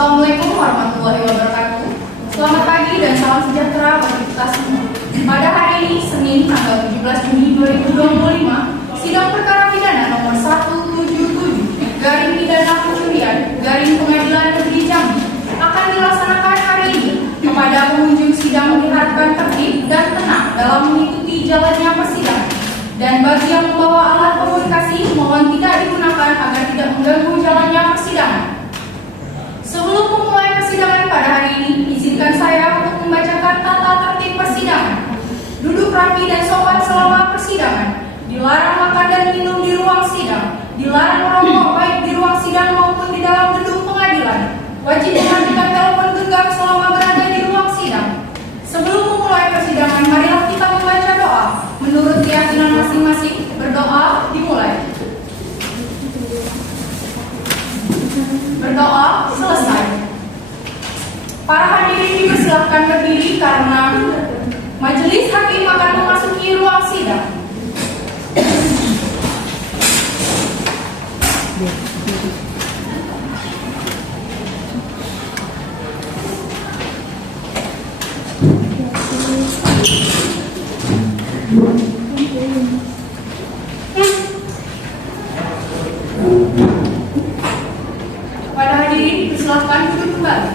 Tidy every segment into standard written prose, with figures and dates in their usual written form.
Assalamualaikum warahmatullahi wabarakatuh. Selamat pagi dan salam sejahtera bagi kita semua. Pada hari ini, Senin, tanggal 17 Juni 2025, sidang perkara pidana nomor 177 garing pidana pencurian garing Pengadilan Negeri Jambi akan dilaksanakan hari ini. Kepada pengunjung sidang diharapkan tertib dan tenang dalam mengikuti jalannya persidangan. Dan bagi yang membawa alat komunikasi, mohon tidak digunakan agar tidak mengganggu jalannya persidangan. Sebelum memulai persidangan pada hari ini, izinkan saya untuk membacakan tata tertib persidangan. Duduk rapi dan sopan selama persidangan. Dilarang makan dan minum di ruang sidang. Dilarang merokok baik di ruang sidang maupun di dalam gedung pengadilan. Wajib mematikan telepon genggam selama berada di ruang sidang. Sebelum memulai persidangan, marilah kita membaca doa. Menurut keyakinan masing-masing, berdoa dimulai. Berdoa selesai. Para hadirin dipersilakan berdiri karena majelis hakim akan memasuki ruang sidang. Pada hadirin dipersilakan duduk kembali.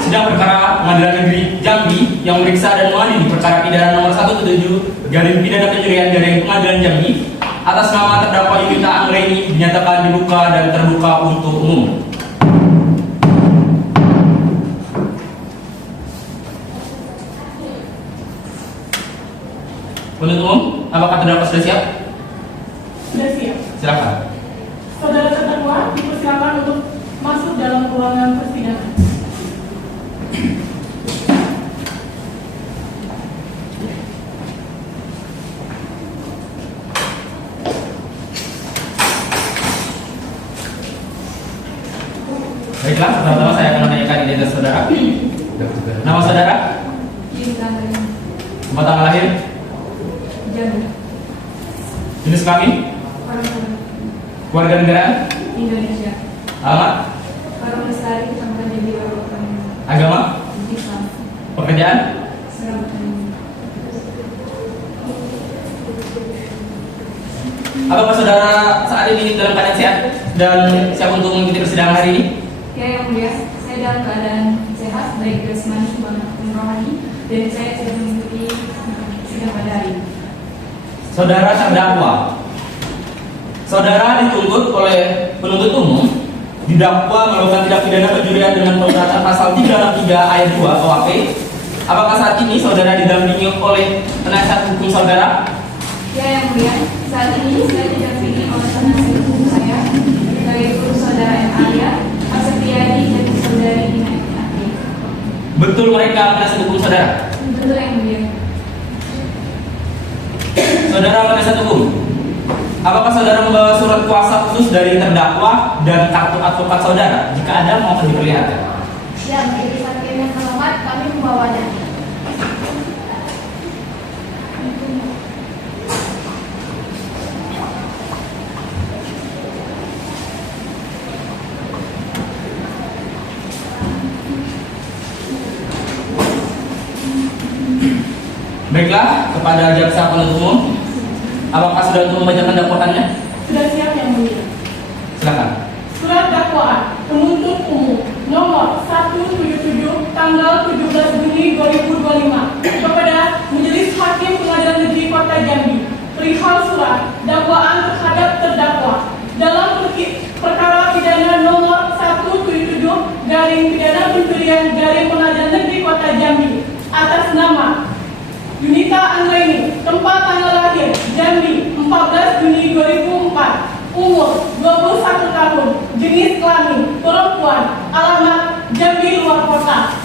Sidang perkara Pengadilan Negeri Jambi yang memeriksa dan mengadili perkara pidana nomor 177 garing pidana pencurian garing Pengadilan Jambi atas nama terdakwa Yunita Anggraini dinyatakan dibuka dan terbuka untuk umum. Penuntut umum, apakah terdakwa sudah siap? Sudah siap. Silakan. Saudara terdakwa dipersilakan untuk masuk dalam ruangan persidangan. Baiklah, pertama-tama saya akan menanyakan identitas saudara. Nama saudara? Tempat tanggal lahir? Jambi. Jenis kelamin? Keluarga negaraan? Indonesia. Alamat? Baru Lestari, Kecamatan Jambi, Agama? Islam. Pekerjaan? Apakah saudara saat ini dalam keadaan sehat dan siap untuk mengikuti persidangan hari ini? Ya, yang mulia, saya dalam keadaan sehat, baik jasmani maupun rohani, dan saya sudah mengikuti sidang pada hari ini. Saudara terdakwa, saudara dituntut oleh penuntut umum didakwa melakukan tindak pidana pencurian dengan penggunaan pasal 363 ayat 2 KUHP. Apakah saat ini saudara didampingi oleh penasihat hukum saudara? Ya, yang mulia, saat ini saya didampingi oleh penasihat hukum saya, yaitu saudara M. Alia, Asepiadi, dan saudari Ina Ati. Betul mereka penasihat hukum saudara? Betul, yang mulia. Saudara penasihat hukum, apakah saudara membawa surat kuasa khusus dari terdakwa dan kartu advokat saudara? Jika ada, mohon diperlihatkan. Ya, majelis hakim yang terhormat, kami membawanya. Baiklah, kepada jaksa penuntut umum, apakah sudah untuk membacakan dakwaannya? Sudah siap, yang mulia. Silakan. Surat dakwaan penuntut umum nomor 177 tanggal 17 Juni 2025 kepada Majelis Hakim Pengadilan Negeri Kota Jambi perihal surat dakwaan terhadap terdakwa dalam perkara pidana nomor 177 garing pidana pencurian garing Pengadilan Negeri Kota Jambi atas nama Yunita Anggraini, tempat tanggal lahir Jambi 14 Juni 2004, umur 21 tahun, jenis kelamin perempuan, alamat Jambi luar kota.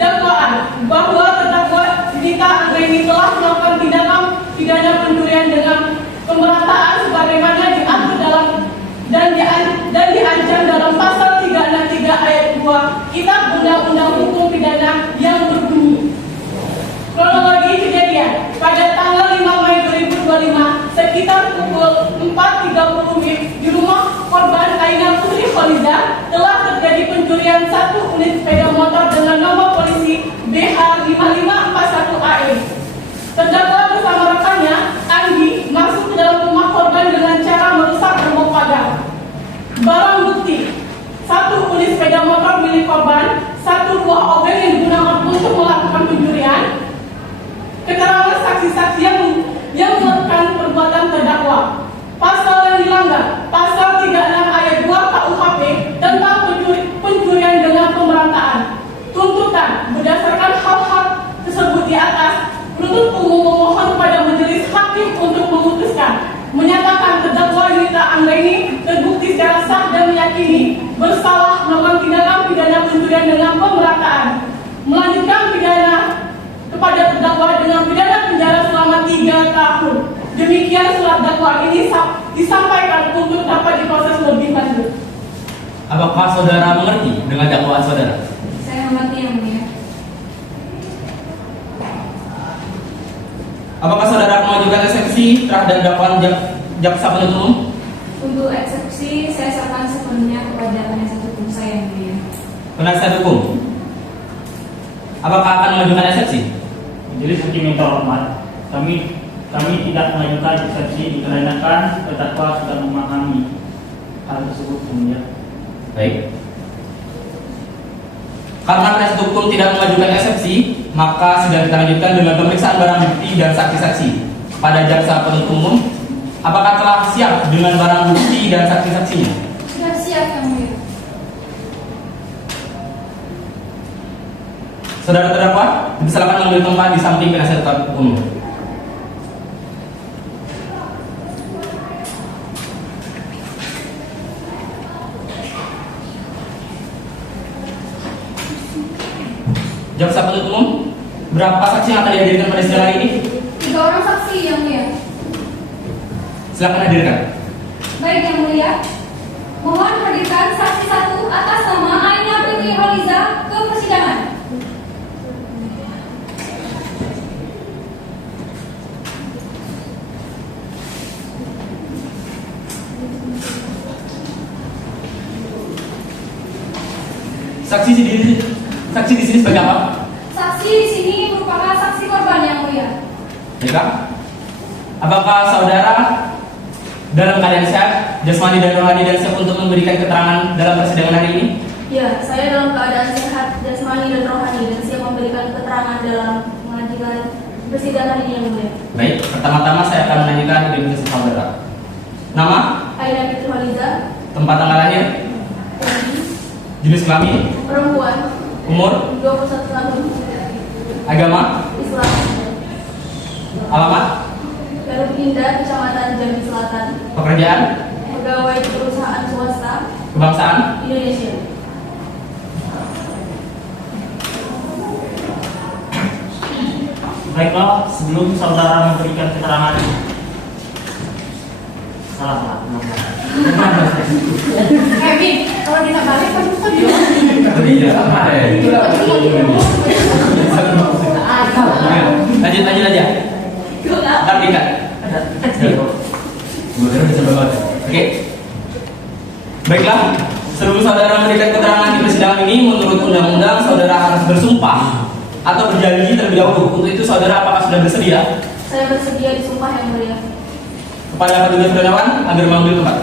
Dakwaan bahwa terdakwa Yunita Anggraini telah melakukan tindakan pidana pencurian dengan pemerataan sebagaimana diatur dalam dan diancam dalam pasal 363 ayat 2 Kitab Undang-Undang Hukum Pidana yang berbunyi korban satu buah obeng yang digunakan untuk melakukan pencurian, keterangan saksi-saksi yang melakukan perbuatan terdakwa. Pasal yang dilanggar, pasal 36 ayat 2 KUHP tentang pencurian dengan pemberantaan. Tuntutan berdasarkan hal-hal tersebut di atas, penuntut umum memohon kepada majelis hakim untuk memutuskan menyatakan terdakwa Yunita Anggraini terbukti secara sah dan meyakini bersalah melakukan tindakan pidana pencurian dengan pemerataan, melanjutkan pidana kepada terdakwa dengan pidana penjara selama 3 tahun. Demikian surat dakwaan ini disampaikan untuk dapat diproses lebih lanjut. Apakah saudara mengerti dengan dakwaan saudara? Saya mengerti yang mulia. Apakah saudara mengajukan eksepsi terhadap dakwaan jaksa penuntut umum? Untuk eksepsi saya serahkan sepenuhnya kepada penasihat hukum saya yang mulia. Penasihat hukum, apakah akan mengajukan eksepsi? Majelis hakim yang terhormat, kami tidak mengajukan eksepsi dikarenakan terdakwa sudah memahami hal tersebut semuanya. Baik. Karena penasihat hukum tidak mengajukan eksepsi, maka sidang kita lanjutkan dengan pemeriksaan barang bukti dan saksi-saksi pada jaksa penuntut umum. Apakah telah siap dengan barang bukti dan saksi-saksinya? Sudah siap yang mulia. Saudara terdakwa, silakan mengambil tempat di samping penasihat hukum. Jaksa penuntut umum, berapa saksi yang akan dihadirkan pada sidang hari ini? 3 orang saksi yang mulia. Silakan hadirkan. Baik yang mulia. Mohon hadirkan saksi 1 atas nama Aina Fitri Holiza ke persidangan. Saksi di sini sebagai apa? Saksi di sini merupakan saksi korban yang mulia. Baiklah. Apakah saudara dalam keadaan sehat, jasmani dan rohani dan siap untuk memberikan keterangan dalam persidangan hari ini? Ya, saya dalam keadaan sehat, jasmani dan rohani dan siap memberikan keterangan dalam pengadilan persidangan ini yang mulia. Baik, pertama-tama saya akan menanyakan identitas saudara. Nama, Aina Fitri Holiza, tempat tanggal lahir, jenis kelamin, perempuan, umur, 21 tahun, agama, Islam, alamat, Garut Indah, Kecamatan Jambi Selatan, pekerjaan, pegawai perusahaan swasta, kebangsaan, Indonesia. Baiklah, sebelum saudara memberikan keterangan, salah. Kevin, kalau kita balik kan bukan dia. Iya, apa Lanjut aja. Ntar dikat. Oke. Baiklah, sebelum saudara memberikan keterangan di persidangan ini, menurut undang-undang saudara harus bersumpah atau berjanji terlebih dahulu. Untuk itu saudara apakah sudah bersedia? Saya bersedia disumpah yang mulia. Kepada petugas persidangan agar mengambil tempat.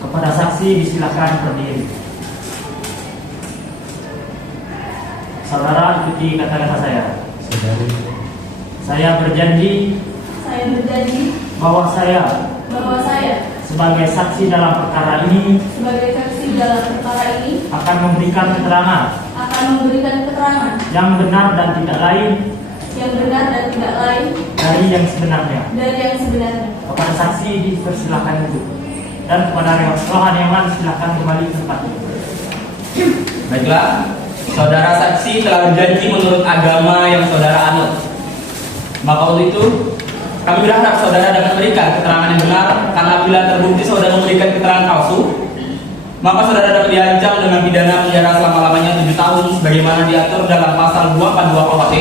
Kepada saksi disilakan berdiri. Saudara ikuti kata-kata saya. Saya berjanji Saya berjanji bahwa saya bahwa saya sebagai saksi dalam perkara ini sebagai saksi dalam perkara ini akan memberikan keterangan akan memberikan keterangan yang benar dan tidak lain yang benar dan tidak lain dari yang sebenarnya. dari yang sebenarnya. Kepada saksi dipersilakan duduk dan kepada rohaniawan silakan kembali ke tempat. Baiklah, saudara saksi telah berjanji menurut agama yang saudara anut. Maka untuk itu, kami berharap saudara dapat memberikan keterangan yang benar, karena bila terbukti saudara memberikan keterangan palsu, maka saudara dapat diancam dengan pidana penjara selama-lamanya 7 tahun sebagaimana diatur dalam pasal 242 KUHP.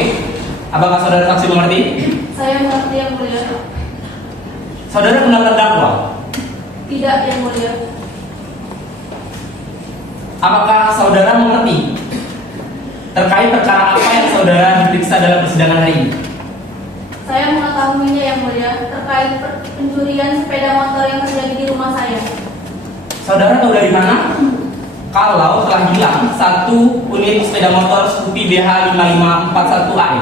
Apakah saudara saksi mengerti? Saya mengerti yang mulia. Saudara kenal terdakwa? Tidak yang mulia. Apakah saudara mengerti Terkait perkara apa yang saudara diperiksa dalam persidangan hari ini? Saya mengetahuinya yang mulia terkait pencurian sepeda motor yang terjadi di rumah saya. Saudara tahu dari mana kalau telah hilang satu unit sepeda motor Scoopy BH 5541AE?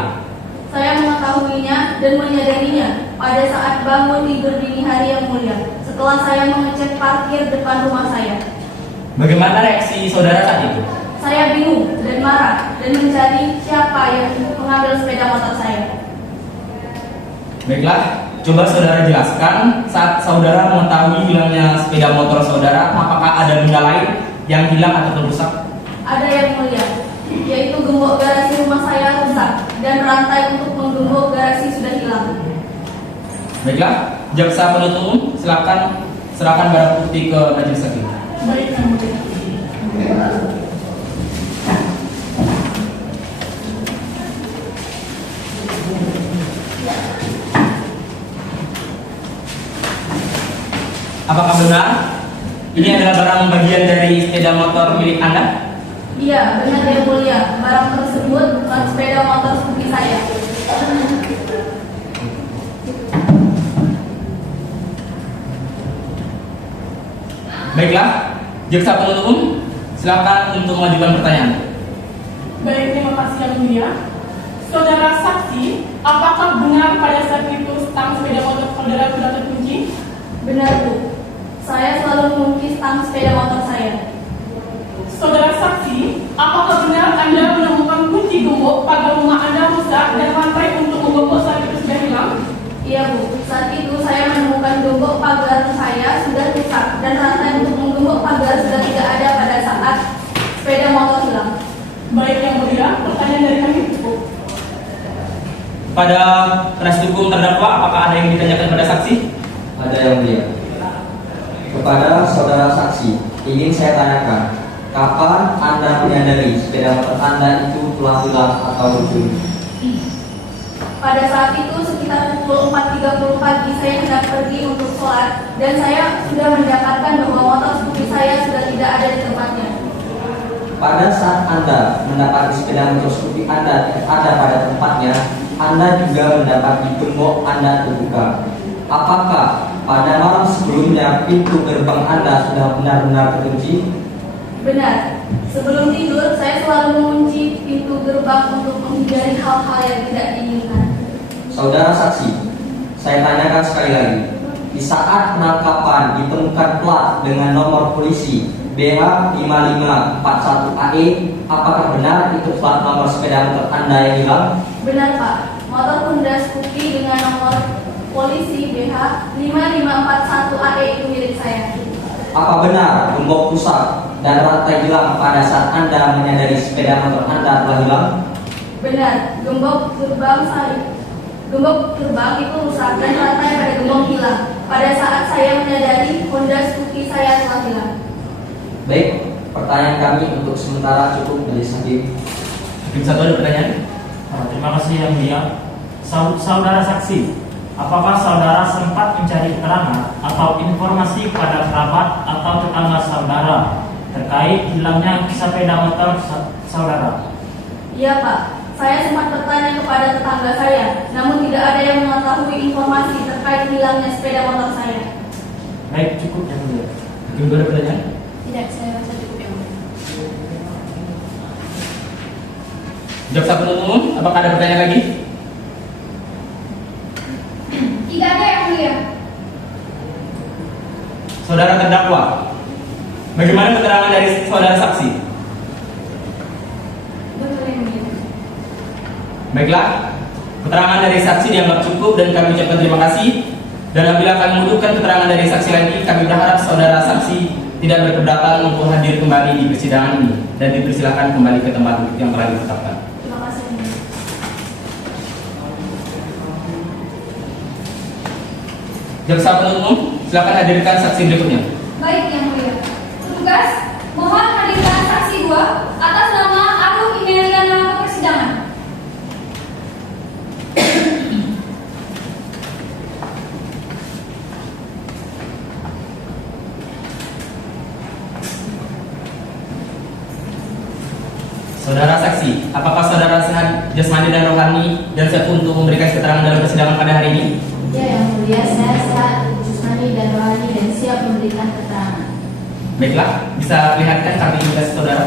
Saya mengetahuinya dan menyadarinya pada saat bangun tidur dini hari yang mulia setelah saya mengecek parkir depan rumah saya. Bagaimana reaksi saudara saat itu? Saya bingung dan marah dan mencari siapa yang mengambil sepeda motor saya. Baiklah, coba saudara jelaskan saat saudara mengetahui hilangnya sepeda motor saudara, apakah ada benda lain yang hilang atau rusak? Ada yang mulia, yaitu gembok garasi rumah saya rusak dan rantai untuk menggembok garasi sudah hilang. Baiklah, jaksa penuntut umum silakan serahkan barang bukti ke majelis hakim. Baik yang mulia. Apakah benar ini adalah barang bagian dari sepeda motor milik Anda? Iya, benar yang mulia. Barang tersebut bukan sepeda motor Scoopy saya. Baiklah, jaksa penuntut umum silakan untuk mengajukan pertanyaan. Baik, terima kasih yang mulia. Saudara saksi, apakah benar pada saat itu stang sepeda motor saudara sudah terkunci? Benar, Bu. Saya selalu mengunci stang sepeda motor saya. Saudara saksi, apakah benar Anda menemukan kunci gembok pagar rumah Anda rusak dan rantai untuk menggembok saat itu sudah hilang? Iya, Bu. Saat itu saya menemukan gembok pagar saya sudah rusak dan rantai untuk menggembok pagar sudah tidak ada pada saat sepeda motor hilang. Baik yang mulia, pertanyaan dari kami cukup. Pada penasihat hukum terdakwa, apakah ada yang ditanyakan pada saksi? Ada yang mulia. Kepada saudara saksi, ingin saya tanyakan, kapan Anda menyadari sepeda motor Anda itu telah hilang atau dicuri? Pada saat itu sekitar pukul 4.30 pagi saya hendak pergi untuk sholat dan saya sudah mendapatkan bahwa motor Scoopy saya sudah tidak ada di tempatnya. Pada saat Anda mendapati sepeda motor Scoopy Anda tidak ada pada tempatnya, Anda juga mendapati gembok Anda terbuka. Apakah pada malam sebelumnya pintu gerbang Anda sudah benar-benar terkunci? Benar. Sebelum tidur saya selalu mengunci pintu gerbang untuk menghindari hal-hal yang tidak diinginkan. Saudara saksi, saya tanyakan sekali lagi. Di saat penangkapan ditemukan plat dengan nomor polisi BH 5541AE, apakah benar itu plat nomor sepeda motor Anda yang hilang? Benar, Pak. Motor Honda Scoopy dengan nomor polisi BH 5541AE itu milik saya. Apa benar gembok rusak dan rantai hilang pada saat Anda menyadari sepeda motor Anda telah hilang? Benar. Gembok gerbang itu rusak dan rantai pada gembok hilang pada saat saya menyadari Honda Scoopy saya telah hilang. Baik, pertanyaan kami untuk sementara cukup dari hakim. Hakim satu ada pertanyaan? Terima kasih yang mulia. Saudara saksi, apakah saudara sempat mencari keterangan atau informasi kepada kerabat atau tetangga saudara terkait hilangnya sepeda motor saudara? Iya, Pak. Saya sempat bertanya kepada tetangga saya, namun tidak ada yang mengetahui informasi terkait hilangnya sepeda motor saya. Baik, cukup yang mulia. Hakim dua ada pertanyaan? Tidak, saya rasa cukup yang mulia. Jaksa penuntut umum, apakah ada pertanyaan lagi? Tidak ada yang mulia. Saudara terdakwa, bagaimana keterangan dari saudara saksi? Betul yang mulia. Baiklah, keterangan dari saksi dianggap cukup dan kami ucapkan terima kasih. Dan apabila kami membutuhkan keterangan dari saksi lagi, kami berharap saudara saksi tidak berkeberatan untuk hadir kembali di persidangan ini dan dipersilakan kembali ke tempat yang telah ditetapkan. Terima kasih. Yang mulia. Jaksa penuntut umum, silakan hadirkan saksi berikutnya. Baik yang mulia. Petugas, mohon hadirkan saksi 2 atas nama Arum Imeliana ke persidangan. Saudara saksi, apakah jasmani dan rohani dan siap untuk memberikan keterangan dalam persidangan pada hari ini? Ya, Yang Mulia, saya sehat jasmani dan rohani dan siap memberikan keterangan. Baiklah, bisa lihatkan kartu identitas saudara.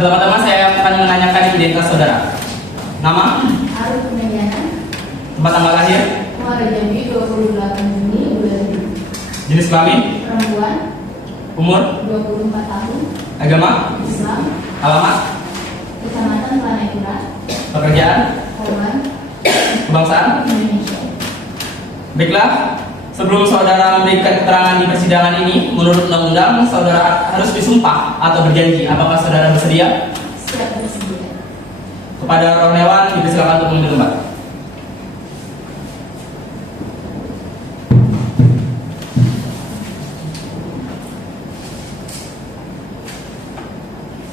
Pertama-tama saya akan menanyakan identitas saudara. Nama, Arif Mejana, tempat tanggal lahir, Muara Jambi 28 Juni 2000. jenis kelamin, Perempuan, umur, 24 tahun, agama, Islam, alamat, Kecamatan Planekura, pekerjaan, Korban, kebangsaan. Indonesia. Baiklah, sebelum saudara memberikan keterangan di persidangan ini, menurut undang-undang saudara harus disumpah atau berjanji. Apakah saudara bersedia? Siap bersedia. Kepada Roh Dewan dipersilakan untuk mengambil tempat.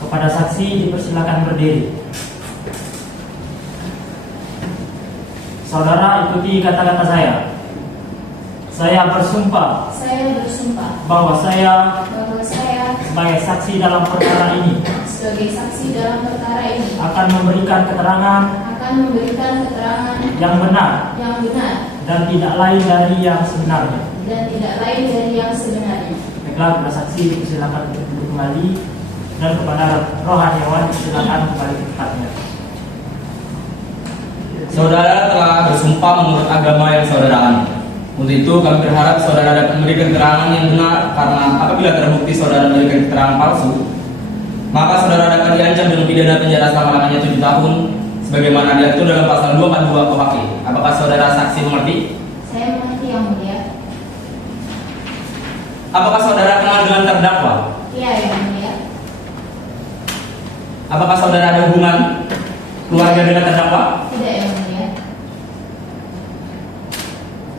Kepada saksi dipersilakan berdiri. Saudara ikuti kata-kata saya. Saya bersumpah Saya bersumpah bahwa saya bahwa saya sebagai saksi dalam perkara ini sebagai saksi dalam perkara ini akan memberikan keterangan akan memberikan keterangan yang benar yang benar dan tidak lain dari yang sebenarnya. dan tidak lain dari yang sebenarnya. Baiklah, kepada saksi dipersilakan untuk duduk kembali dan kepada rohaniawan dipersilakan kembali ke tempatnya. Saudara telah bersumpah menurut agama yang saudara anut. Untuk itu kami berharap saudara dapat memberikan keterangan yang benar, karena apabila terbukti saudara memberikan keterangan palsu, maka saudara dapat diancam dengan pidana penjara selama-lamanya 7 tahun sebagaimana diatur dalam pasal 242 KUHP. Apakah saudara saksi mengerti? Saya mengerti, Yang Mulia. Apakah saudara kenal dengan terdakwa? Iya, Yang Mulia. Apakah saudara ada hubungan keluarga dengan terdakwa? Tidak, Yang Mulia.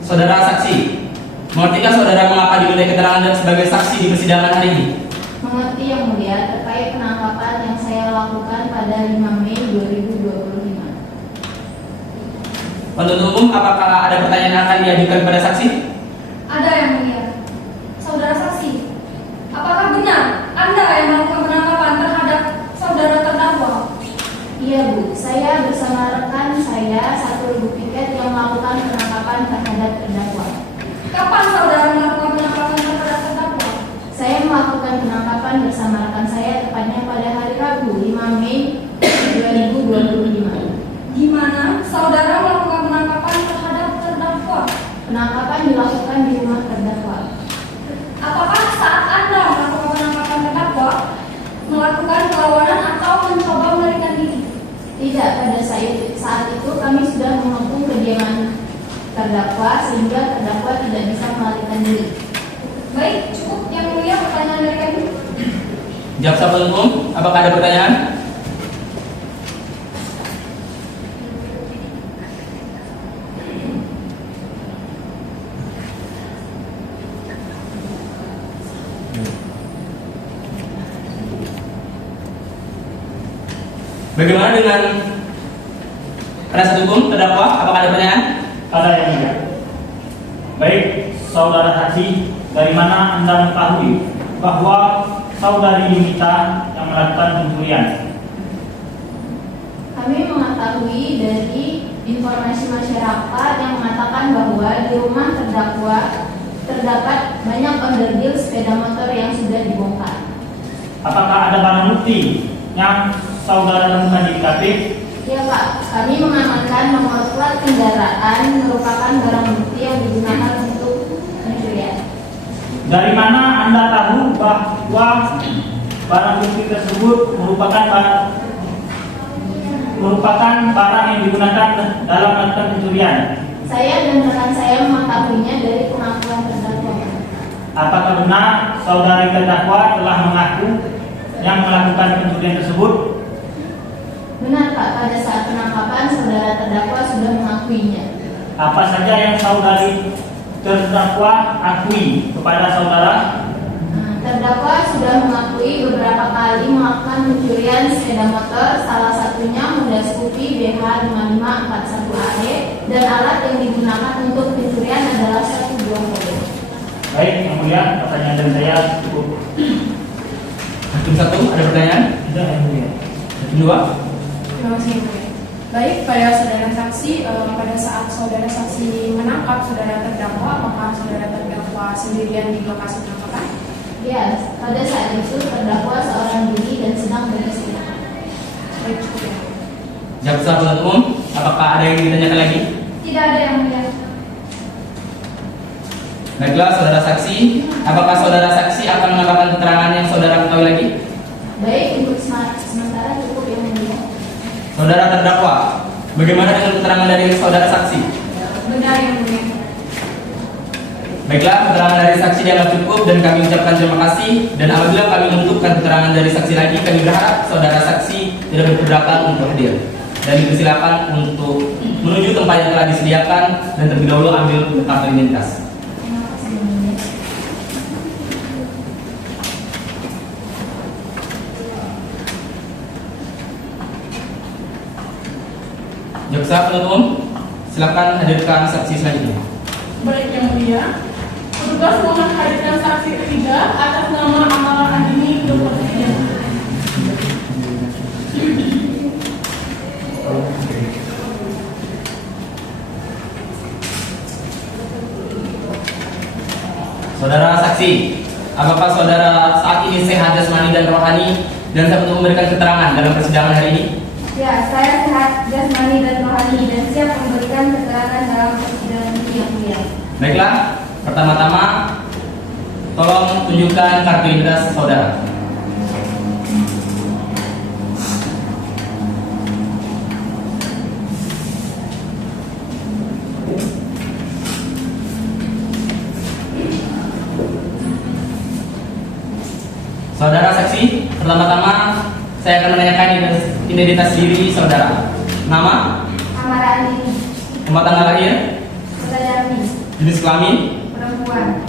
Saudara saksi, mengertikah saudara mengapa diminta keterangan sebagai saksi di persidangan hari ini? Mengerti, Yang Mulia, terkait penangkapan yang saya lakukan pada 5 Mei 2025. Penuntut umum, apakah ada pertanyaan yang akan diajukan kepada saksi? Ada, Yang Mulia. Saudara saksi, apakah benar Anda yang melakukan penangkapan terhadap saudara terdakwa? Iya, Bu. Saya bersama rekan saya satu ibu piket yang melakukan penangkapan terhadap terdakwa. Kapan saudara melakukan penangkapan terhadap terdakwa? Saya melakukan penangkapan bersama rekan saya tepatnya pada hari Rabu 5 Mei 2025. Di mana saudara melakukan penangkapan terhadap terdakwa? Penangkapan dilakukan di rumah terdakwa. Apakah saat Anda melakukan penangkapan terdakwa melakukan perlawanan atau mencoba melarikan diri? Tidak, pada saat itu kami sudah mengepung kediaman terdakwa sehingga terdakwa tidak bisa melarikan diri. Baik, cukup Yang Mulia pertanyaan dari kami. Jaksa penuntut umum, apakah ada pertanyaan? Bagaimana dengan penasihat hukum terdakwa? Apakah ada pertanyaan? Ada yang mulia. Baik, saudara saksi, dari mana Anda mengetahui bahwa saudari Yunita yang melakukan pencurian? Kami mengetahui dari informasi masyarakat yang mengatakan bahwa di rumah terdakwa terdapat banyak onderdil sepeda motor yang sudah dibongkar. Apakah ada barang bukti yang saudara temukan di TKP? Ya Pak, kami mengamankan nomor plat kendaraan merupakan barang bukti yang digunakan untuk pencurian. Dari mana Anda tahu bahwa barang bukti tersebut merupakan barang yang digunakan dalam melakukan pencurian? Saya dan rekan saya mengetahuinya dari pengakuan terdakwa. Apakah benar saudari terdakwa telah mengaku yang melakukan pencurian tersebut? Benar Pak, pada saat penangkapan saudara terdakwa sudah mengakuinya. Apa saja yang saudari terdakwa akui kepada saudara? Terdakwa sudah mengakui beberapa kali melakukan pencurian sepeda motor, salah satunya Honda Scoopy BH5541AE, dan alat yang digunakan untuk pencurian adalah satu buah kodok. Baik, yang mulia, pertanyaan dari saya cukup. Hakim 1, ada pertanyaan? Tidak, yang mulia. Hakim 2. Terima kasih Yang Mulia. Baik, pada saudara saksi, pada saat saudara saksi menangkap saudara terdakwa, apakah saudara terdakwa sendirian di lokasi penangkapan? Ya, pada saat itu terdakwa seorang diri dan sedang beristirahat. Baik, cukup ya. Jaksa penuntut umum, apakah ada yang ditanyakan lagi? Tidak ada yang mulia. Baiklah, saudara saksi, apakah saudara saksi akan menambahkan keterangan yang saudara ketahui lagi? Baik, untuk sementara cukup yang mulia. Saudara terdakwa, bagaimana dengan keterangan dari saudara saksi? Benar Yang Mulia. Baiklah, keterangan dari saksi dianggap cukup dan kami ucapkan terima kasih. Dan apabila kami membutuhkan keterangan dari saksi lagi, kami berharap saudara saksi tidak berkeberatan untuk hadir. Dan dipersilakan untuk menuju tempat yang telah disediakan dan terlebih dahulu ambil kartu identitas. Terima kasih yang mulia. Jaksa penuntut umum, silakan hadirkan saksi selanjutnya. Baik Yang Mulia, petugas mohon hadirkan saksi ketiga atas nama Amara Andini untuk persidangan. Saudara saksi, apakah saudara saat ini sehat jasmani dan rohani dan dapat memberikan keterangan dalam persidangan hari ini? Ya, saya sehat jasmani dan rohani dan siap memberikan keterangan dalam persidangan ini yang mulia. Baiklah, pertama-tama tolong tunjukkan kartu identitas saudara. Saudara saksi, pertama-tama saya akan menanyakan identitas diri saudara. Nama, Amara Andini, tempat tanggal lahir, Kota Jambi, jenis kelamin, perempuan,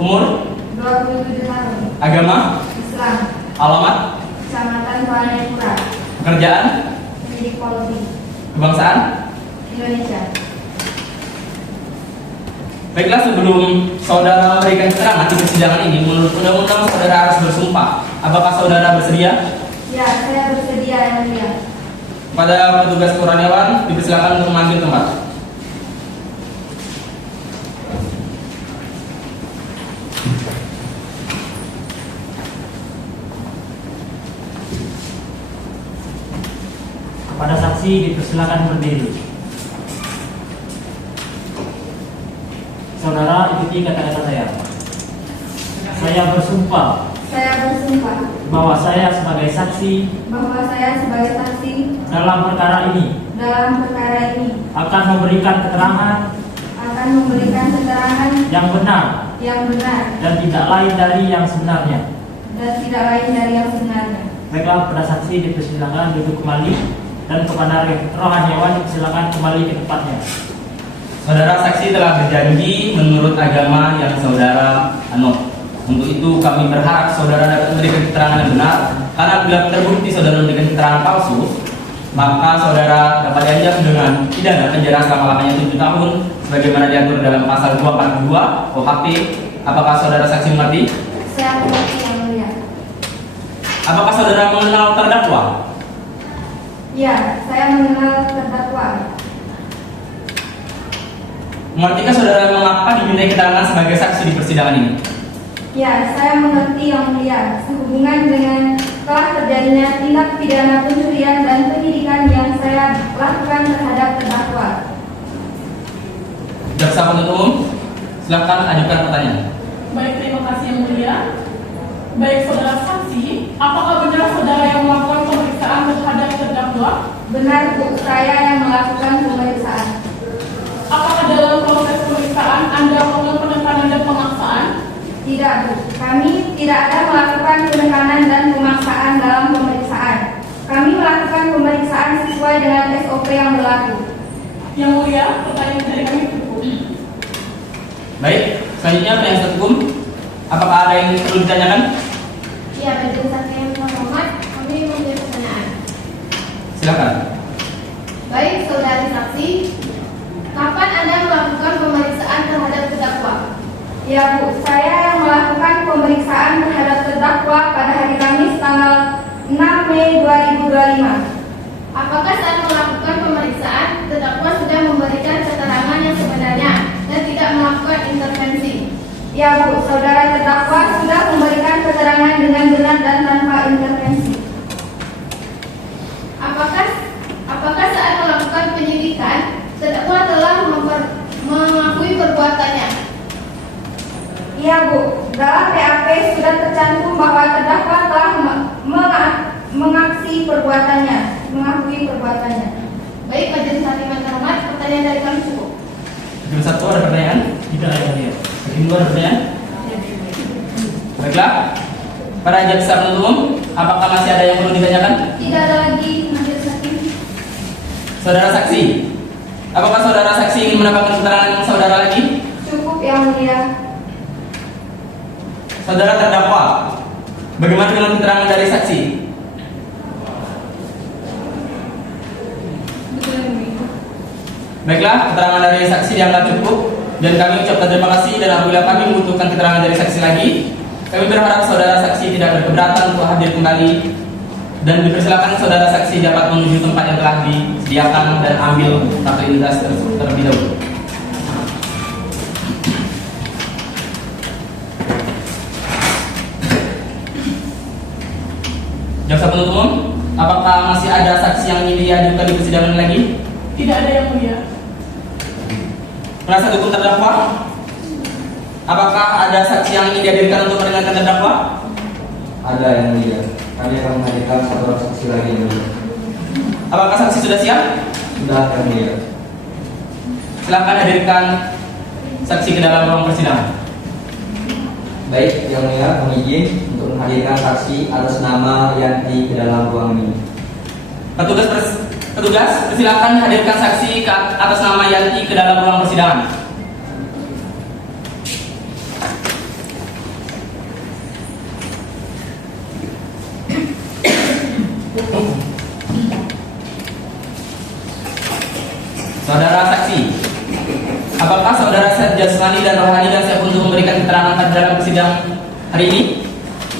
umur, 27 tahun, agama, Islam, alamat, Kecamatan Kuala, pekerjaan, pendidik polisi, kebangsaan. Indonesia. Baiklah, sebelum saudara memberikan keterangan di persidangan ini, menurut undang-undang saudara harus bersumpah. Apakah saudara bersedia? Ya, saya bersedia yang mulia. Pada petugas Kurniawan dipersilakan untuk mengambil tempat. Kepada saksi dipersilakan berdiri. Saudara ikuti kata-kata saya. Saya bersumpah Saya bersumpah bahwa saya sebagai saksi bahwa saya sebagai saksi dalam perkara ini dalam perkara ini akan memberikan keterangan yang benar yang benar dan tidak lain dari yang sebenarnya. dan tidak lain dari yang sebenarnya. Baiklah, pada saksi dipersilakan duduk kembali dan kepada rohaniawan dipersilakan kembali ke tempatnya. Saudara saksi telah berjanji menurut agama yang saudara anut. Untuk itu kami berharap saudara dapat memberikan keterangan yang benar. Karena bila terbukti saudara memberikan keterangan palsu, maka saudara dapat diancam dengan pidana penjara selama-lamanya 7 tahun sebagaimana diatur dalam pasal 242 KUHP. Apakah saudara saksi mengerti? Saya mengerti yang mulia. Apakah saudara mengenal terdakwa? Ya, saya mengenal terdakwa. Mengertikah saudara mengapa dimintai keterangan sebagai saksi di persidangan ini? Ya, saya mengerti yang mulia. Sehubungan dengan telah terjadinya tindak pidana pencurian dan penyidikan yang saya lakukan terhadap terdakwa. Jaksa penuntut umum, silakan ajukan pertanyaan. Baik, terima kasih Yang Mulia. Baik saudara saksi, apakah benar saudara yang melakukan pemeriksaan terhadap terdakwa? Benar, Bu, saya yang melakukan pemeriksaan. Apakah dalam proses pemeriksaan Anda melakukan penekanan dan pemaksaan? Tidak, Bu. Kami tidak ada melakukan penekanan dan pemaksaan dalam pemeriksaan. Kami melakukan pemeriksaan sesuai dengan SOP yang berlaku. Yang Mulia, pertanyaan dari kami cukup. Baik, selanjutnya penasihat hukum. Apakah ada yang perlu ditanyakan? Ya, majelis hakim yang terhormat, kami mempunyai pertanyaan. Silakan. Baik, saudari saksi, kapan Anda melakukan pemeriksaan terhadap terdakwa? Ya Bu, saya yang melakukan pemeriksaan terhadap terdakwa pada hari Kamis tanggal 6 Mei 2025. Apakah saat melakukan pemeriksaan, terdakwa sudah memberikan keterangan yang sebenarnya dan tidak melakukan intervensi? Ya Bu, saudara terdakwa sudah memberikan keterangan dengan benar dan tanpa intervensi. Apakah saat melakukan penyidikan, terdakwa telah mengakui perbuatannya? Iya Bu, dalam BAP sudah tercantum bahwa terdakwa telah mengakui perbuatannya. Baik, majelis hakim yang terhormat, pertanyaan dari kami cukup. Hakim 1 ada pertanyaan? Tidak ada yang mulia. Hakim 2 ada pertanyaan? Baiklah. Para jaksa penuntut umum, apakah masih ada yang perlu ditanyakan? Tidak ada lagi, majelis hakim. Saudara saksi, apakah saudara saksi ingin mendapatkan keterangan saudara lagi? Cukup yang mulia. Saudara terdakwa, bagaimana dengan keterangan dari saksi? Baiklah, keterangan dari saksi dianggap cukup dan kami ucapkan terima kasih, dan apabila kami membutuhkan keterangan dari saksi lagi, kami berharap saudara saksi tidak berkeberatan untuk hadir kembali dan dipersilakan saudara saksi dapat menuju tempat yang telah disediakan dan ambil kartu identitas terlebih dahulu. Jaksa penuntut umum, apakah masih ada saksi yang ingin diajukan di persidangan lagi? Tidak ada yang mulia. Penasihat hukum terdakwa, apakah ada saksi yang ingin dihadirkan untuk meringankan terdakwa? Ada yang mulia. Kami akan menghadirkan satu orang saksi lagi yang mulia. Apakah saksi sudah siap? Sudah yang mulia. Silakan hadirkan saksi ke dalam ruang persidangan. Baik, yang mulia, kami izin untuk menghadirkan saksi atas nama Yanti ke dalam ruang ini. Petugas, persilakan hadirkan saksi atas nama Yanti ke dalam ruang persidangan. Saudara saksi, apakah saudara siap jasmani dan rohani dan siap untuk memberikan keterangan pada dalam persidangan hari ini?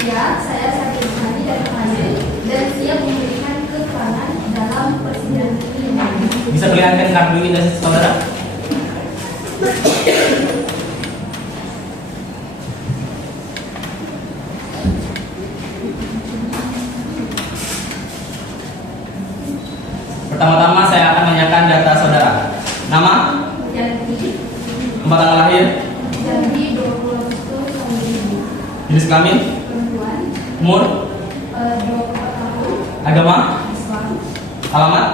Ya, saya Sati Rohani dan Rohani dan siap memberikan keterangan dalam persidangan ini. Bisa perlihatkan kartu identitas saudara? Pertama-tama saya akan menanyakan data saudara. Nama, Yanti, tempat tanggal lahir, Yanti 20 Agustus 2000, jenis kelamin, perempuan, umur, 24 tahun, agama, Islam, alamat,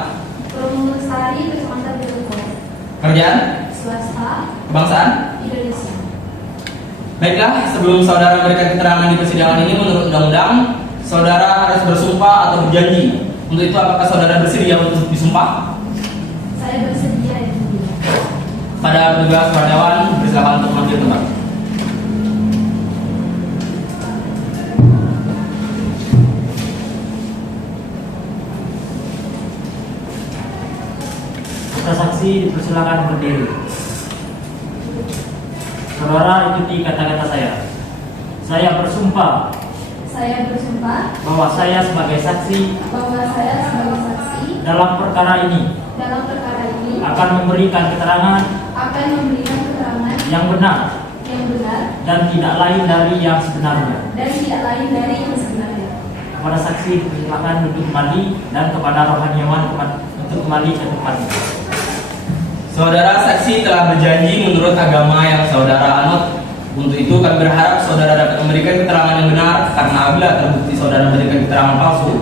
Perumsari, Kecamatan Bogor, kerjaan, swasta, kebangsaan. Indonesia. Baiklah, sebelum saudara memberikan keterangan di persidangan ini menurut undang-undang, saudara harus bersumpah atau berjanji. Untuk itu, apakah saudara bersedia untuk disumpah? Saya bersedia itu. Pada petugas wartawan, bersilakan untuk mengambil tempat. Kita saksi dipersilakan berdiri. Saudara ikuti kata-kata saya. Saya bersumpah Saya bersumpah bahwa saya sebagai saksi bahwa saya sebagai saksi dalam perkara ini dalam perkara ini akan memberikan keterangan akan memberikan keterangan yang benar yang benar dan tidak lain dari yang sebenarnya. dan tidak lain dari yang sebenarnya. Kepada saksi dipersilakan duduk kembali dan kepada rohaniawan untuk kembali ke tempatnya. Saudara saksi telah berjanji menurut agama yang saudara anut. Untuk itu kami berharap saudara dapat memberikan keterangan yang benar, karena apabila terbukti saudara memberikan keterangan palsu,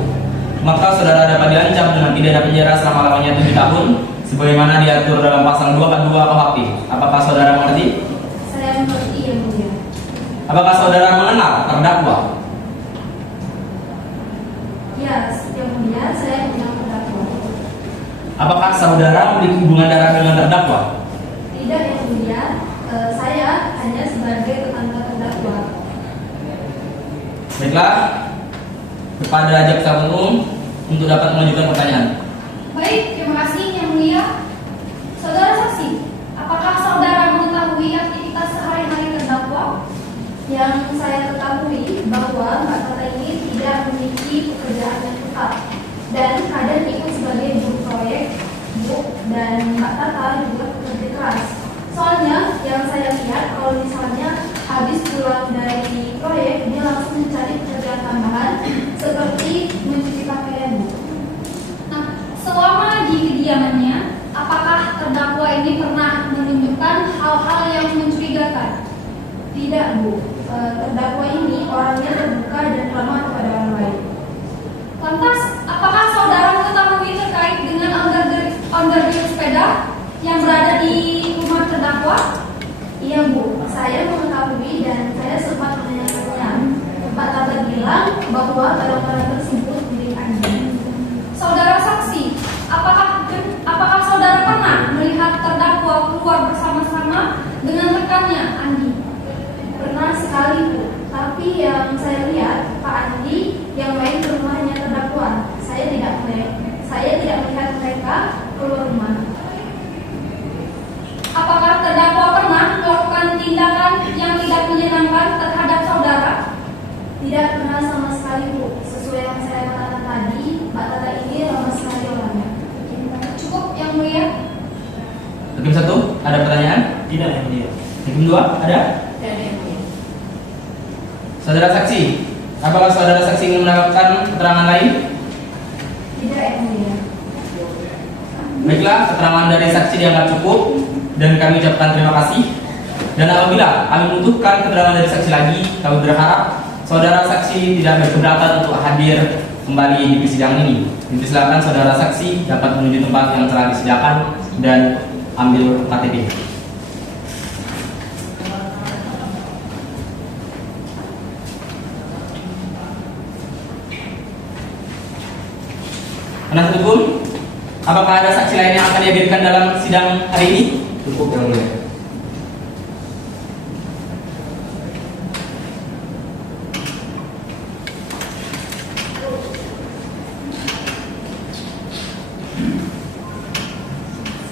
maka saudara dapat diancam dengan pidana penjara selama-lamanya 7 tahun, sebagaimana diatur dalam pasal 242 KUHP. Apakah saudara mengerti? Saya mengerti yang mulia. Apakah saudara mengenal terdakwa? Ya, yang mulia, saya mengenal terdakwa. Apakah saudara memiliki hubungan darah dengan terdakwa? Tidak yang mulia, saya hanya sebagai tetangga terdakwa. Baiklah, kepada jaksa penuntut untuk dapat mengajukan pertanyaan. Baik, terima kasih Yang Mulia. Saudara saksi, apakah saudara mengetahui aktivitas sehari-hari terdakwa? Yang saya ketahui bahwa Mbak Tata ini tidak memiliki pekerjaan yang tetap dan kadang ikut sebagai buruh proyek, dan Mbak Tata juga bekerja keras. Soalnya yang saya lihat kalau misalnya habis pulang dari proyek dia langsung mencari pekerjaan tambahan seperti mencuci pakaian, Bu. Nah, selama di kediamannya, apakah terdakwa ini pernah menunjukkan hal-hal yang mencurigakan? Tidak, Bu. Terdakwa ini orangnya terbuka dan ramah kepada orang lain. Lantas, apakah saudara mengetahui terkait dengan undergear sepeda yang berada di rumah terdakwa? Iya, Bu. Saya mengetahui dan saya sempat menanyakannya. Mbak Tata bilang bahwa barang-barang tersebut milik Andi. Saudara saksi, apakah saudara pernah melihat terdakwa keluar bersama-sama dengan rekannya Andi? Pernah sekali, Bu. Tapi yang saya lihat Pak Andi yang main ke rumahnya terdakwa. Saya tidak melihat mereka keluar rumah. Apakah terdakwa pernah melakukan tindakan yang tidak menyenangkan terhadap saudara? Tidak pernah sama sekali, Bu. Sesuai yang saya katakan tadi, Mbak Tata ini ramah sekali orangnya. Cukup Yang Mulia. Hakim 1, ada pertanyaan? Tidak, Yang Mulia. Hakim 2, ada? Saudara saksi, apakah saudara saksi ingin mendapatkan keterangan lain? Tidak, Yang Mulia. Baiklah, keterangan dari saksi dianggap cukup dan kami ucapkan terima kasih. Dan apabila kami membutuhkan keterangan dari saksi lagi, kami berharap saudara saksi tidak berkeberatan untuk hadir kembali di persidangan ini. Dipersilakan saudara saksi dapat menuju tempat yang telah disediakan dan ambil KTP. Penasihat hukum, apakah ada saksi lain yang akan dihadirkan dalam sidang hari ini? Cukup, Yang Mulia.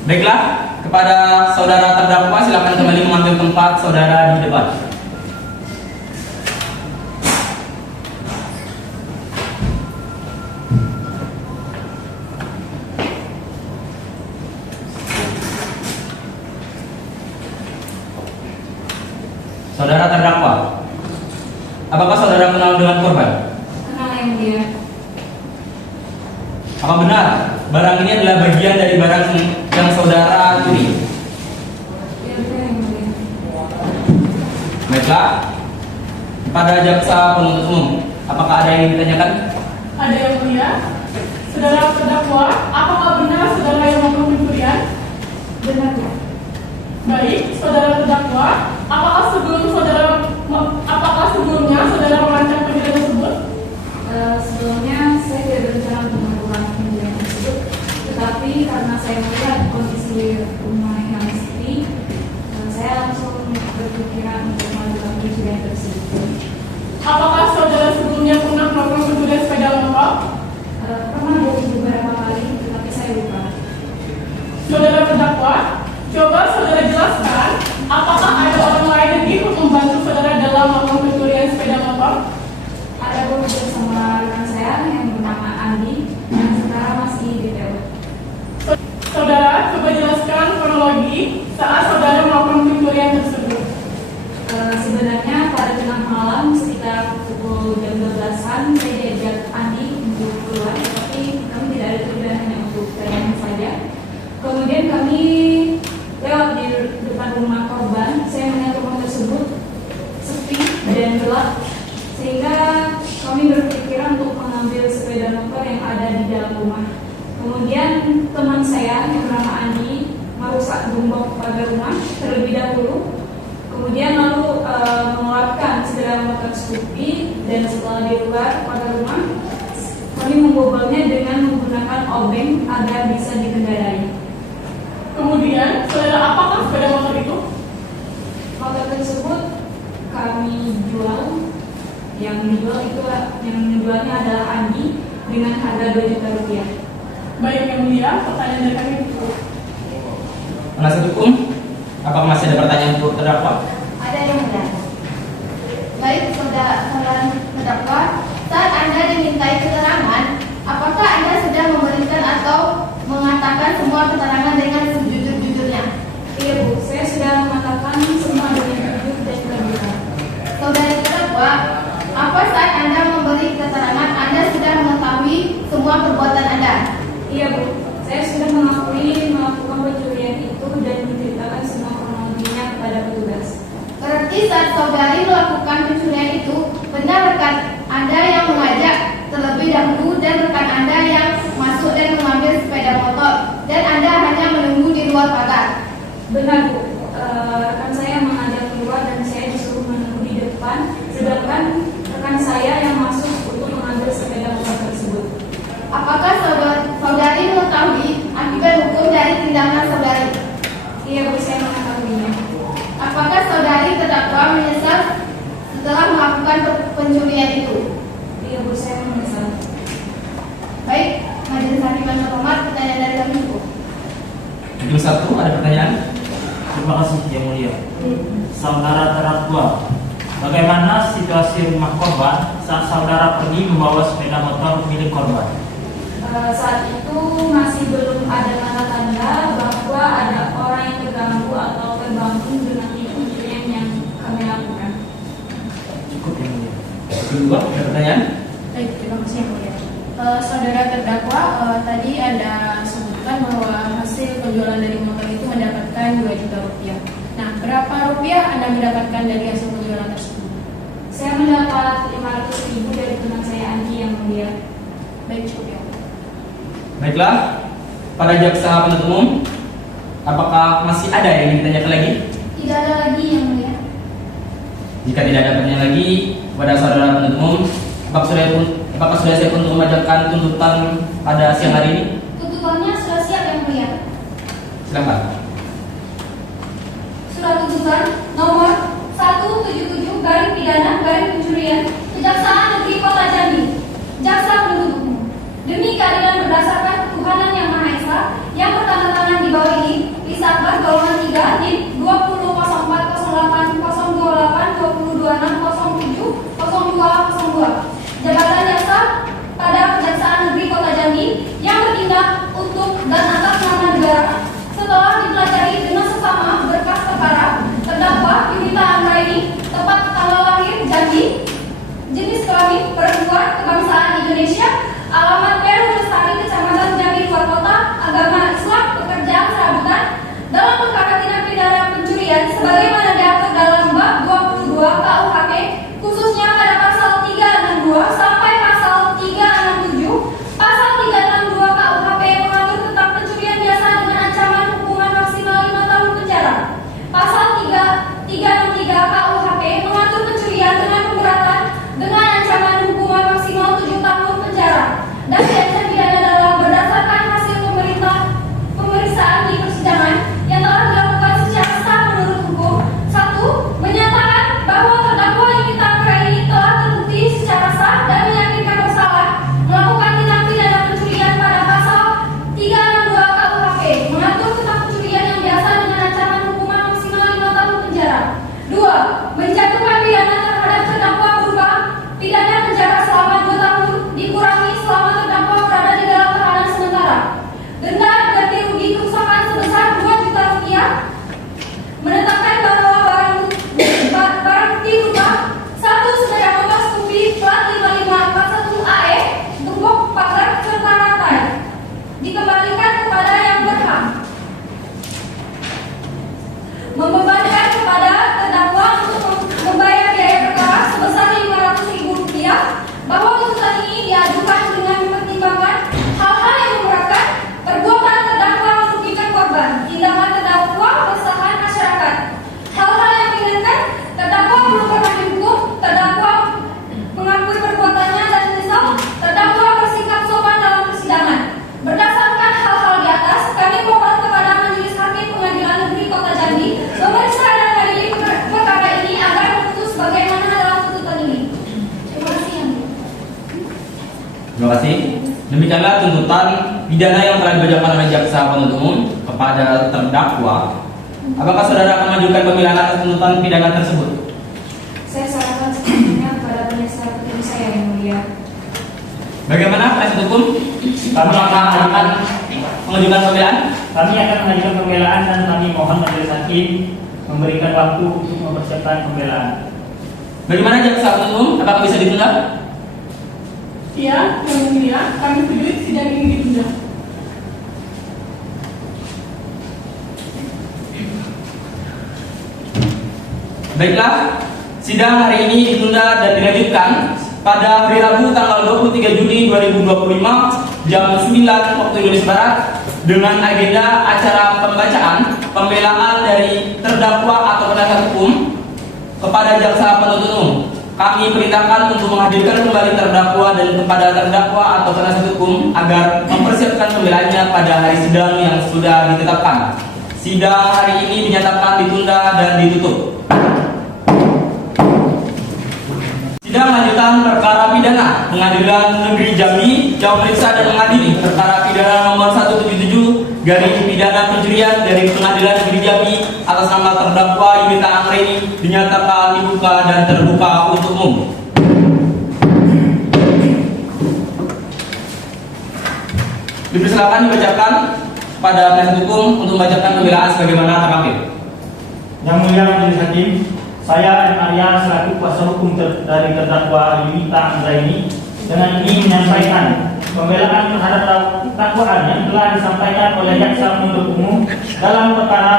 Baiklah, kepada saudara terdakwa silakan kembali mengambil tempat saudara di depan. Saudara terdakwa, apakah saudara kenal dengan korban? Kenal, Yang Mulia. Apa benar barang ini adalah bagian dari barang yang saudara curi? Iya, benar, Yang Mulia. Baiklah, pada jaksa penuntut umum, apakah ada yang ditanyakan? Ada Yang Mulia. Saudara terdakwa, apakah benar saudara yang melakukan pencurian? Benar, Bu. Baik, saudara terdakwa, apakah sebelumnya saudara merancang pencurian tersebut? Sebelumnya saya tidak berencana untuk melakukan pencurian tersebut, tetapi karena saya melihat kondisi rumah yang sepi, saya langsung berpikiran untuk melakukan pencurian tersebut. Apakah saudara sebelumnya pernah melakukan pencurian sepeda motor? Pernah beberapa kali, tetapi saya lupa. Saudara terdakwa, coba saudara jelaskan apakah ada orang lain yang ikut membantu saudara dalam melakukan pencurian sepeda motor? Ada beberapa sama rekan saya yang bernama Andi yang sekarang masih di DPO. Saudara, coba jelaskan kronologi saat saudara melakukan pencurian tersebut. Sebenarnya pada tengah malam sekitar pukul jam 12-an saya diajak Andi untuk keluar, tapi kami tidak ada tujuan, hanya untuk jalan saja. Kemudian kami lewat di depan rumah korban. Saya melihat rumah tersebut sepi dan gelap, sehingga kami berpikiran untuk mengambil sepeda motor yang ada di dalam rumah. Kemudian teman saya yang bernama Andi merusak gembok pagar rumah terlebih dahulu. Kemudian lalu mengeluarkan sepeda motor Scoopy, dan setelah di luar pagar rumah, kami membobolnya dengan menggunakan obeng agar bisa dikendarai. Kemudian, saudara apakah sepeda motor itu? Motor tersebut kami jual, yang dijualnya adalah Andi dengan harga 2 juta rupiah. Baik yang mulia, pertanyaan dari kami cukup. Penasihat hukum, apakah masih ada pertanyaan untuk terdakwa? Ada yang mulia. Baik, saudara terdakwa, saat Anda dimintai keterangan, apakah Anda sudah memberikan atau mengatakan semua keterangan dengan sejujur-jujurnya? Iya Bu, saya sudah mengatakan semua dengan jujur dan kebenaran. Saudara terdakwa, apa saat Anda memberi keterangan Anda sudah mengetahui semua perbuatan Anda? Iya Bu, saya sudah mengakui melakukan pencurian itu dan menceritakan semua kronologinya kepada petugas. Berarti saat saudari melakukan pencurian itu, benar rekan Anda yang mengajak terlebih dahulu dan rekan Anda yang masuk dan mengambil sepeda motor dan Anda hanya menunggu di luar pagar. Benar Bu, rekan saya mengajak keluar dan saya disuruh menunggu di depan, sedangkan rekan saya yang masuk untuk mengambil sepeda motor tersebut. Apakah saudari mengetahui akibat hukum dari tindakan saudari? Iya Bu, saya mengetahuinya. Apakah saudari terdakwa menyesal setelah melakukan pencurian itu? Iya Bu, saya menyesal. Baik, majelis hakim yang terhormat, pertanyaan dari kami cukup. Hakim 1, ada pertanyaan? Terima kasih yang mulia. Saudara terdakwa, bagaimana situasi rumah korban saat saudara pergi membawa sepeda motor milik korban? Saat itu masih belum ada tanda-tanda bahwa ada orang yang terganggu atau terbangun dengan pencurian yang kami lakukan. Cukup yang mulia. Hakim 2, ada pertanyaan? Baik, terima kasih yang mulia. Saudara terdakwa, tadi Anda sebutkan bahwa hasil penjualan dari motor itu mendapatkan 2 juta rupiah. Nah, berapa rupiah Anda mendapatkan dari hasil penjualan tersebut? Saya mendapat 500.000 dari teman saya Andi yang mulia. Baik, cukup ya. Baiklah, pada jaksa penuntut umum, apakah masih ada yang ingin ditanyakan lagi? Tidak ada lagi yang mulia. Jika tidak ada pertanyaan lagi kepada saudara penuntut umum, apakah sudah siap untuk membacakan tuntutan pada siang hari ini? Tuntutannya sudah siap yang mulia. Silakan. Surat tuntutan nomor 177 garing pidana garing pencurian Kejaksaan Negeri Kota Jambi. Jaksa penuntut umum. Demi keadilan berdasarkan ketuhanan yang Maha Esa yang bertanda tangan di bawah ini, Risakbar golongan 3 NIM 2004080226070202. Jabatan jaksa pada Kejaksaan Negeri Kota Jambi yang bertindak untuk dan atas nama negara. Setelah dipelajari dengan sesama berkas perkara, terdakwa Yunita Anggraini, tempat tanggal lahir Jambi, jenis kelamin perempuan, kebangsaan Indonesia, alamat Peru Lestari, Kecamatan Jambi, luar kota, agama Islam, pekerjaan serabutan, dalam perkara tindak pidana pencurian sebagaimana diatur dalam bab 22 KUHP, khususnya pada pasal 362 sampai pasal 367, pasal 362 KUHP mengatur tentang pencurian biasa dengan ancaman hukuman maksimal 5 tahun penjara. Pasal 363 KUHP mengatur pencurian dengan pemberatan dengan ancaman hukuman maksimal 7 tahun penjara. Dan diancam pidana dalam berdasarkan hasil pemeriksaan di persidangan yang telah dilakukan secara sah menurut hukum. 1. Menyatakan bahwa terdakwa Yunita Anggraini telah terbukti secara sah dan meyakinkan bersalah melakukan tindak pidana pencurian pada pasal 362 KUHP mengatur tentang pencurian yang biasa dengan ancaman hukuman maksimal 5 tahun penjara. 2. Menjatuhkan pidana terhadap terdakwa berupa pidana penjara selama 2 tahun dikurangi selama terdakwa berada di dalam tahanan sementara. Denda ganti rugi kerusakan sebesar 2 juta rupiah. Menetapkan bahwa barang bukti berupa 1 sepeda motor Scoopy plat 5541 AE gembok pagar serta rantai dikembalikan kepada yang berhak. Membebankan kepada terdakwa untuk membayar biaya perkara sebesar 500.000 rupiah, bahwa tuntutan ini diajukan dengan mempertimbangkan hal-hal yang memberatkan perbuatan terdakwa merugikan korban, tindakan terdakwa meresahkan masyarakat, demikianlah tuntutan pidana yang telah dibacakan oleh jaksa penuntut umum kepada terdakwa. Apakah saudara akan mengajukan pembelaan atas tuntutan pidana tersebut? Saya sarankan sepenuhnya kepada penasihat hukum saya yang mulia. Bagaimana penasihat hukum? Apakah akan mengajukan pembelaan? Kami akan mengajukan pembelaan dan kami mohon majelis hakim memberikan waktu untuk mempersiapkan pembelaan. Bagaimana jaksa penuntut umum? Apakah bisa ditunda? Ya, yang mulia, kami setuju sidang ini ditunda. Baiklah, sidang hari ini ditunda dan dilanjutkan pada hari Rabu tanggal 23 Juni 2025 jam 9 waktu Indonesia Barat dengan agenda acara pembacaan pembelaan dari terdakwa atau penasihat hukum kepada jaksa penuntut umum. Kami perintahkan untuk menghadirkan kembali terdakwa dan kepada terdakwa atau penasihat hukum agar mempersiapkan pembelaannya pada hari sidang yang sudah ditetapkan. Sidang hari ini dinyatakan ditunda dan ditutup. Sidang lanjutan perkara pidana Pengadilan Negeri Jambi yang memeriksa dan mengadili perkara pidana nomor 177 garing pidana pencurian dari Pengadilan Negeri Jambi atas nama terdakwa Yunita Anggreni dinyatakan dibuka dan terbuka untuk umum. Dipersilakan dibacakan pada penasihat hukum untuk membacakan pembelaan sebagaimana terkait. Yang mulia majelis hakim, saya M. Arya selaku kuasa hukum dari terdakwa Yunita Anggreni dengan ini menyampaikan pembelaan terhadap dakwaan yang telah disampaikan oleh jaksa penuntut umum dalam perkara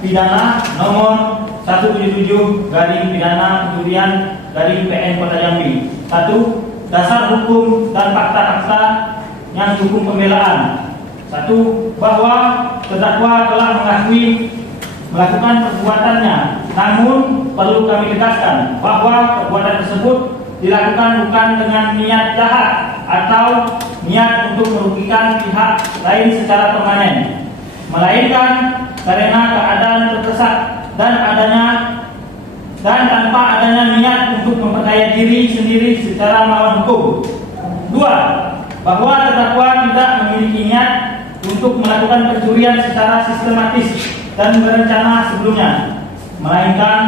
pidana nomor 177 garing pidana pencurian garing PN Kota Jambi. 1. Dasar hukum dan fakta-fakta yang hukum pembelaan. 1. Bahwa terdakwa telah mengakui melakukan perbuatannya, namun perlu kami tegaskan bahwa perbuatan tersebut dilakukan bukan dengan niat jahat atau niat untuk merugikan pihak lain secara permanen, melainkan karena keadaan terdesak dan tanpa adanya niat untuk memperkaya diri sendiri secara melawan hukum. 2. Bahwa terdakwa tidak memiliki niat untuk melakukan pencurian secara sistematis dan berencana sebelumnya, melainkan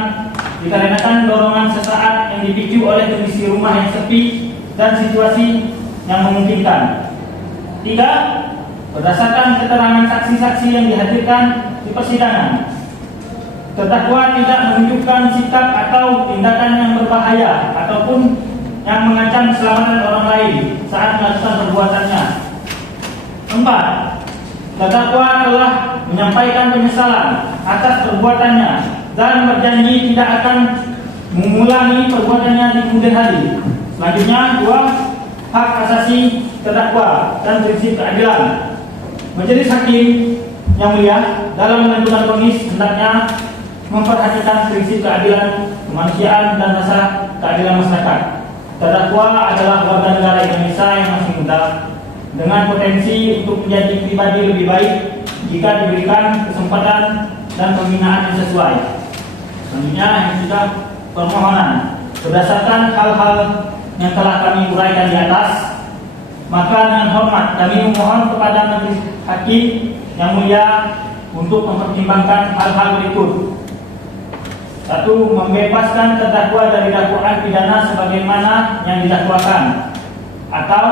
dikarenakan dorongan sesaat yang dipicu oleh kondisi rumah yang sepi dan situasi yang memungkinkan. 3. Berdasarkan keterangan saksi-saksi yang dihadirkan di persidangan, terdakwa tidak menunjukkan sikap atau tindakan yang berbahaya ataupun yang mengancam keselamatan orang lain saat melakukan perbuatannya. 4. Terdakwa telah menyampaikan penyesalan atas perbuatannya dan berjanji tidak akan mengulangi perbuatannya di kemudian hari. Selanjutnya, 2. Hak asasi terdakwa dan prinsip keadilan. Majelis hakim yang mulia, dalam menentukan vonis hendaknya memperhatikan prinsip keadilan kemanusiaan dan rasa keadilan masyarakat. Terdakwa adalah warga negara Indonesia yang masih muda dengan potensi untuk menjadi pribadi lebih baik jika diberikan kesempatan dan pembinaan yang sesuai. Selanjutnya yang sudah permohonan berdasarkan hal-hal yang telah kami uraikan di atas, maka dengan hormat kami memohon kepada majelis hakim yang mulia untuk mempertimbangkan hal-hal berikut. 1. Membebaskan terdakwa dari dakwaan pidana sebagaimana yang didakwakan, atau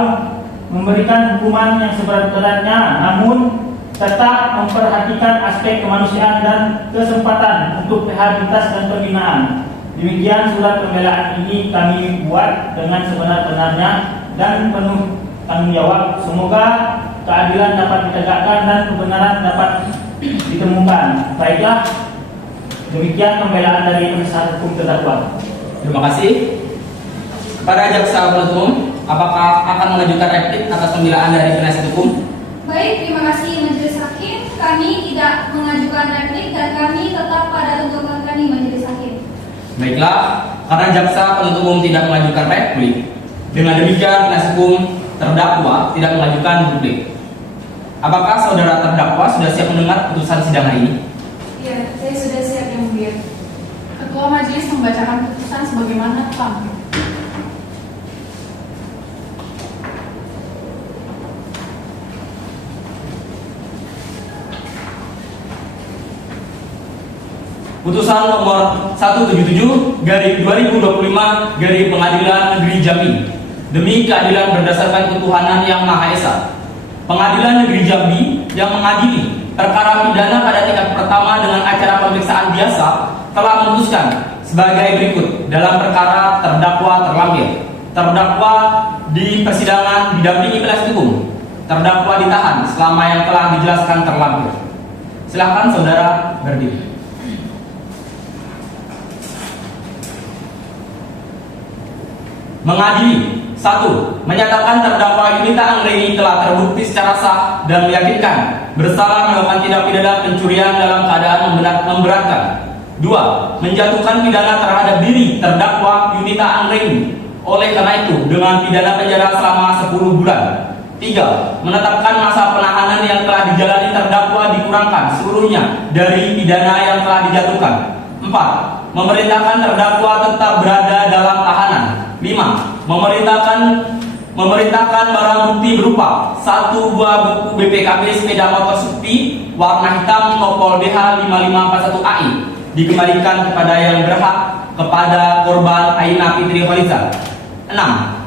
memberikan hukuman yang seberat-beratnya namun tetap memperhatikan aspek kemanusiaan dan kesempatan untuk rehabilitas dan pembinaan. Demikian surat pembelaan ini kami buat dengan sebenar-benarnya dan penuh tanggung jawab. Semoga keadilan dapat ditegakkan dan kebenaran dapat ditemukan. Baiklah, demikian pembelaan dari penasihat hukum terdakwa. Terima kasih. Kepada jaksa penuntut umum, apakah akan mengajukan replik atas pembelaan dari penasihat hukum? Baik, terima kasih majelis hakim. Kami tidak mengajukan replik dan kami tetap pada tuntutan kami majelis hakim. Baiklah, karena jaksa penuntut umum tidak mengajukan replik, dengan demikian penasihat hukum terdakwa tidak mengajukan replik. Apakah saudara terdakwa sudah siap mendengar putusan sidang hari ini? Ya, saya sudah siap yang mulia. Ketua majelis membacakan putusan sebagaimana kami. Putusan nomor 177 garing 2025 garing Pengadilan Negeri Jambi demi keadilan berdasarkan ketuhanan yang Maha Esa. Pengadilan Negeri Jambi yang mengadili perkara pidana pada tingkat pertama dengan acara pemeriksaan biasa telah memutuskan sebagai berikut dalam perkara terdakwa terlampir. Terdakwa di persidangan didampingi penasihat hukum. Terdakwa ditahan selama yang telah dijelaskan terlampir. Silakan saudara berdiri. Mengadili. 1. Menyatakan terdakwa Yunita Anggraini telah terbukti secara sah dan meyakinkan bersalah melakukan tindak pidana pencurian dalam keadaan memberatkan. 2. Menjatuhkan pidana terhadap diri terdakwa Yunita Anggraini oleh karena itu dengan pidana penjara selama 10 bulan. 3. Menetapkan masa penahanan yang telah dijalani terdakwa dikurangkan seluruhnya dari pidana yang telah dijatuhkan. 4. Memerintahkan terdakwa tetap berada dalam tahanan. 5. Memerintahkan barang bukti berupa 1 buah buku BPKB sepeda motor Scoopy warna hitam Nopol BH 5541 AI dikembalikan kepada yang berhak kepada korban Aina Fitri Kholiza. 6.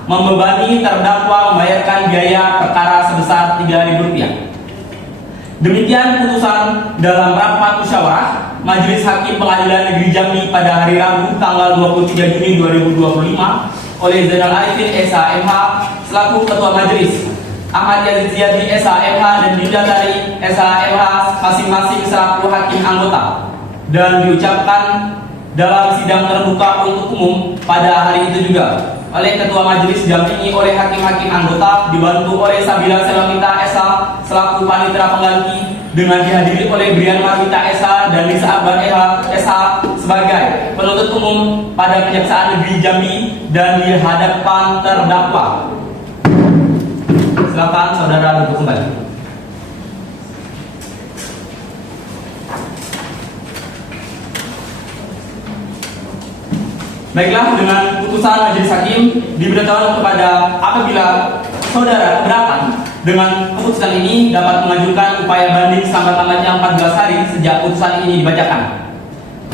Membebani terdakwa membayarkan biaya perkara sebesar Rp3.000. Demikian putusan dalam rapat musyawarah Majelis Hakim Pengadilan Negeri Jambi pada hari Rabu tanggal 23 Juni 2025 oleh Zainal Arifin SH.MH selaku Ketua Majelis, Ahmad Yazid Ziyadi SH.MH dan Dinda Tari SH.MH masing-masing selaku hakim anggota, dan diucapkan dalam sidang terbuka untuk umum pada hari itu juga oleh Ketua Majelis didampingi oleh hakim-hakim anggota dibantu oleh Sabila Selamita SH selaku panitera pengganti dengan dihadiri oleh Brian Marwita SH dan Lisa Akbar SH sebagai penuntut umum pada Kejaksaan Negeri Jambi dan di hadapan terdakwa. Silakan saudara duduk kembali. Baiklah, dengan putusan Majelis Hakim diberitahukan kepada apabila saudara keberatan dengan keputusan ini dapat mengajukan upaya banding selambat-lambatnya 14 hari sejak putusan ini dibacakan.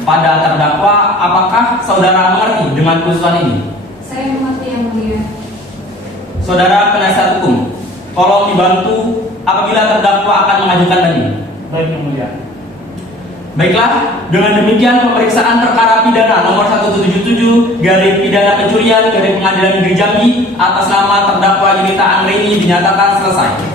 Pada terdakwa, apakah saudara mengerti dengan putusan ini? Saya mengerti yang mulia. Saudara penasihat hukum, tolong dibantu apabila terdakwa akan mengajukan banding. Baik yang mulia. Baiklah, dengan demikian pemeriksaan perkara pidana nomor 177 garing pidana pencurian garing Pengadilan Negeri Jambi atas nama terdakwa Yunita Anggraini dinyatakan selesai.